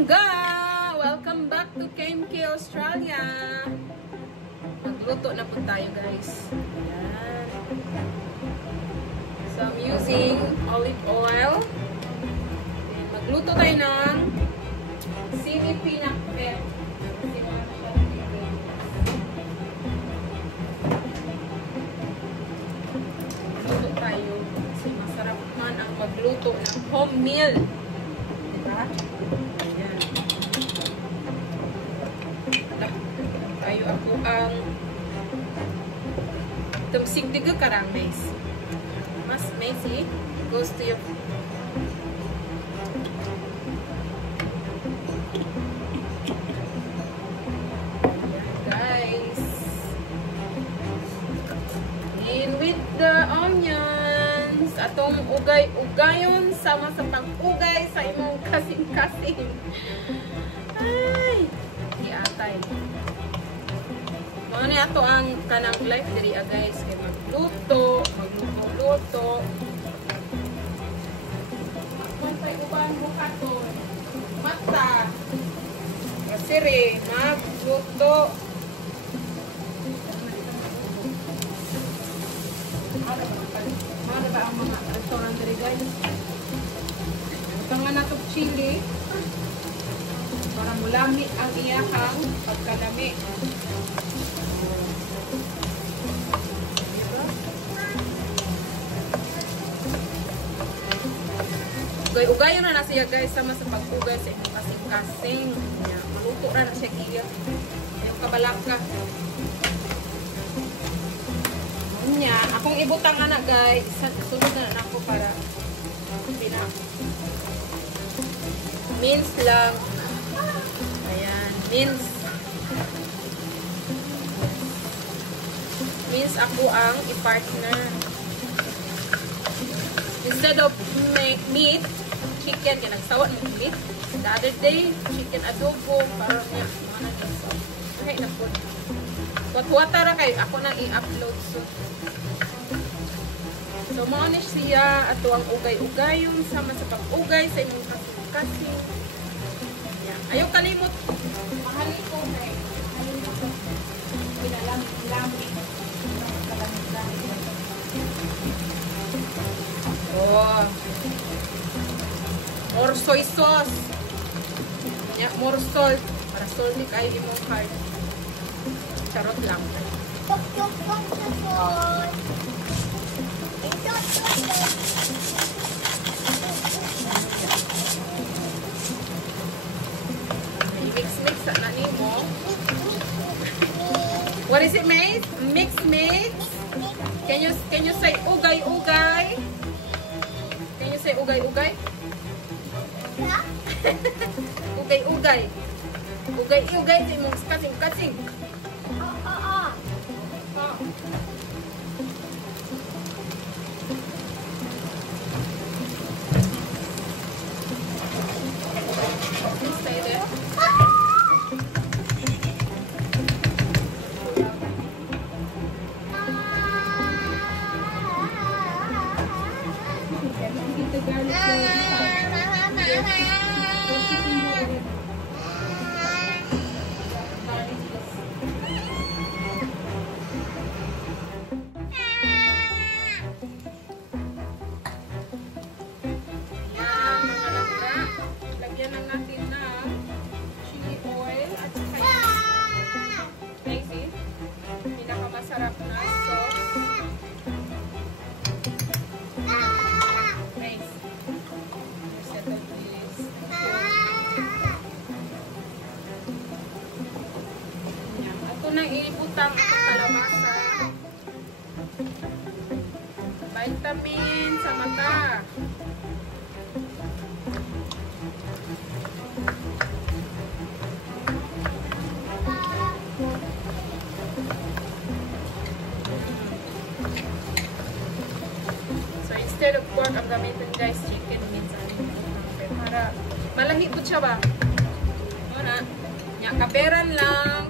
langga! Welcome back to KMK Australia. Magluto na po tayo, guys. Ayan. So, I'm using olive oil. And magluto tayo ng sili pinakpet. Magluto tayo kasi masarap man ang magluto ng home meal. Diba? Ayan. Tayo ako ang tumsig diga karang mais. Mas messy goes to your guys. And with the onions, atong ugay-ugayon sama sa pag-ugay sa imong kasing-kasing. Ay, iatay. Ano ato ang kanang life diri guys, kay magluto, magluto-luto. Mansay uban mo katon. Mata. Kasiri, magluto. Ano ba ang mga restaurant diri guys? Tangan nato chili. Para mulami ang iyahang pagkalami. Ugay-ugayon na siya guys sama sa pag-ugay sa imong kasing-kasing. Maluto na siya giya. Yung kabalaka. Nya, akong ibutang ana guys. Sunod na ako para mince lang. Ayan, mince. Mince ako ang i-partner. Instead of meat, chicken, kaya nagsawa ng meat. The other day, chicken adobo, parang niya, mga naging okay na po. What-water na kayo, ako nang i-upload. So, maonish siya, ato ang ugay-ugay, yung sama sa pag-ugay sa inyong kasing-kasing. Ayaw kalimot. Mahalin ko, may. Mahalin ko. Pinalamit-lamit. Oh. More soy sauce. Yeah, more salt. Para salty kayo yung mong card. Charot lang. I-mix-mix na nimo. What is it, mate? Mix-mix? Can you say ugay-ugay? Can you say ugay-ugay? Ugay-ugay. Ugay-ugay sa imong kasing-kasing. Stay there. Lagyan lang natin ng chili oil at saka spicy. Pinakamasarap na sauce. Nice. Settle this. Ito na ibutang kalabasa. Vitamin sa mata. So instead of pork, ang gamitin guys chicken minsan. Para malahi po siya ba? Ano na? Kaperan lang.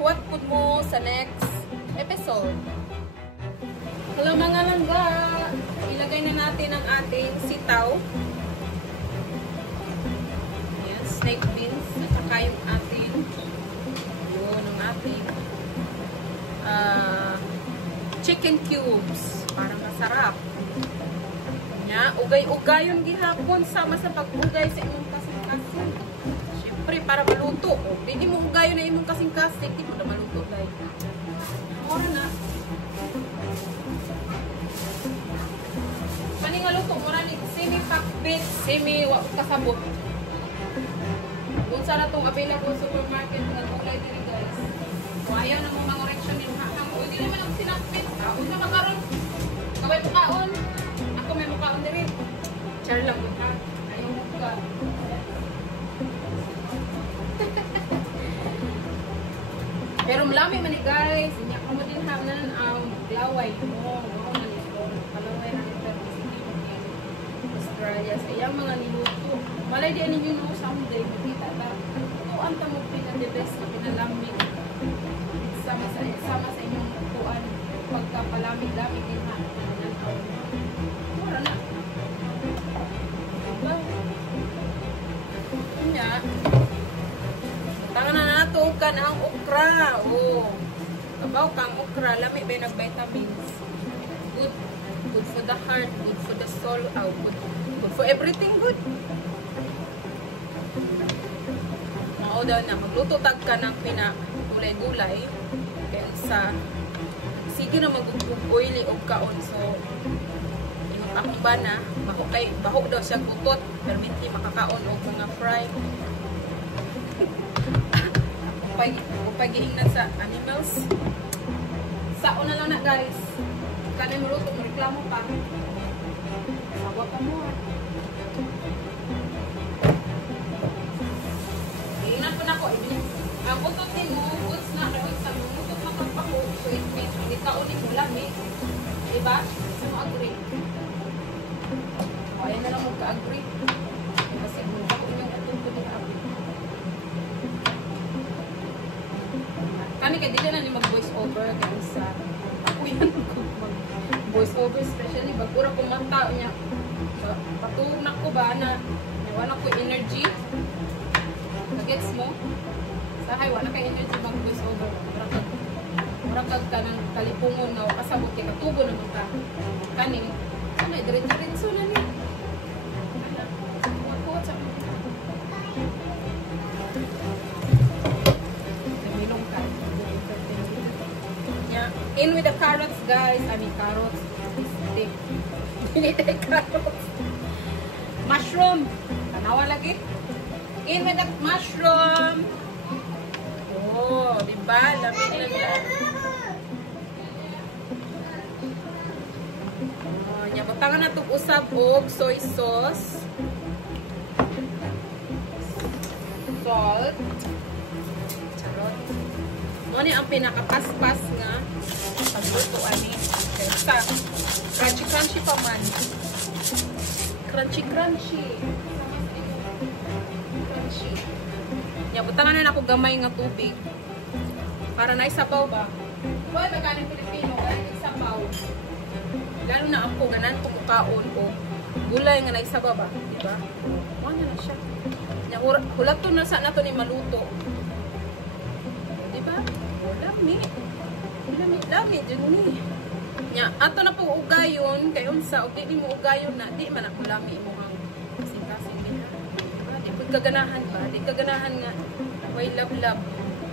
Huwag po mo sa next episode. Hello mga langga! Ilagay na natin ang ating sitaw. snake beans at saka yung ating chicken cubes para masarap. Nya, ugay-ugayon gihapon sama sa pag-ugay sa imong kasing-kasing. Syempre para maluto. O, pwede mo ugayon na imong kasing-kasing, di mo na maluto guys. Ora na. Paningaluto mo na ni semi-packbit, semi-wa kasabot. Kung saan na itong available supermarket na gulay din guys. So, ayaw na mo mga oreksyon yung hakang. O, hindi naman ang sinapit. Kaon na makaroon. Kaway mo kaon. Ako may mukhaon din rin. Char lang mo ha. Ayaw mo ka. Pero malami man eh guys. Hindi ako mo din hanan ang laway mo. Ako man ito. Kalaway na ito. Australia. Sa iyang mga niluto. Malay di ninyo no someday. Makita ta. Tuan ta mo pinag-best na pinalamig. Sama sa inyong tuan. Pagkapalamig-lamig din ha. Mura na. Diba? Kanya. Tangan na nato ka na ang okra. Oh. Kabaw kang okra. Lami ba nag-vitamins. Good. Good for the heart. Good for the soul. Oh, good for everything good. Mao daw na. Magluto tag ka ng pinagulay-gulay. Kaya sa sige na mag-oily o kaon. So, yung akba na, baho daw siya kutot. Pero hindi makakaon o mga fry. Upay giingnan sa animals. Sao na lang na guys. Kanay mo luto, mareklamo pa. Sawa ka mo. Iingnan po na ko. Ang utotin mo, goods na karoon sa utot na kapako. So it means, hindi kaunin mo lang eh. Diba? So agree. O, ayan na lang magka-agree. Kasi kung ako inyong utot ko ako. Kami kaya dito na ni mag-voice over. Kaya sa ako yan mag-voice over. Especially, bagura kong mata niya. So, patulog na ko ba na wala ko energy. Nagets mo? Sahay, wala kay energy mag-voice over. Murakag ka ng kalipungon na kasabot kay katubo naman ka. Kaning, ano, diretso na niya. Wagkuot sa mga. Namilong ka. Yeah. In with the carrots, guys. I mean, carrots. Pinitay carrots. Mushroom. Tanawa lagi. In with the mushroom. Oh, diba? Lamig na lang. Oh, nyabutangan na itong usab og soy sauce. Salt. Charot. Ano ang pinakapaspas nga pagluto ani. Kaya crunchy pa man. Crunchy. Butangan na ako gamay nga tubig para naisabaw ba. Boy, magaling Pilipino, kaya naisabaw. Lalo na ako, ganan ko mukaon ko. Gulay nga naisabaw ba, diba? Ano na siya. Hulat to na sa nato ni maluto. Diba? Lami, dyan ni. Ato na po ugayon, kay unsa, o di mo ugayon na, di man ako lami mo ang kasing-kasing nila. Kaganahan ba? Di kaganahan nga way love.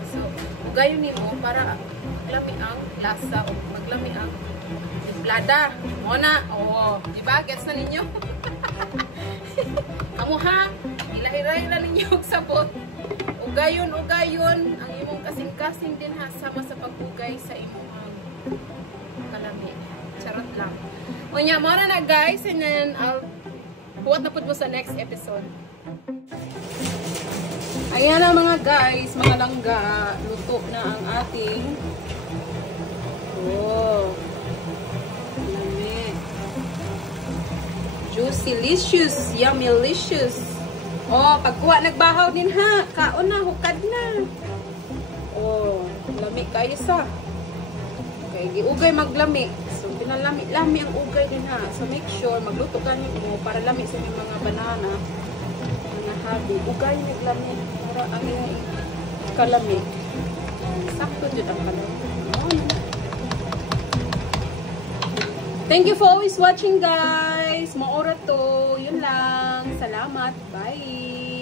So, ugayon nimo para lami ang lasa o maglami ang timplada. O na, oo. Diba? Gets na ninyo? Kamu ha? Ilahiray na ninyo og sabot. Ugayon ang imong kasing-kasing din ha sama sa pag-ugay sa imong kalami. Charot lang. O nya, mo na guys, and then I'll huwat na pud mo sa next episode. Ayan na mga guys, mga langga, luto na ang ating juicy-licious, yummy-licious. Pagkuha, nagbahaw din ha. Kaon na, hukad na. Lami kayo sa. Okay, giugay maglami. So, pinalami-lami ang ugay din ha. So, make sure, magluto ka niyo mo para lami sa mga banana. Mga habi. Ugay naglamig. Mura ang yung kalamig. Sakto dyan ang kalamig. Thank you for always watching, guys. Maura to. Yun lang. Salamat. Bye.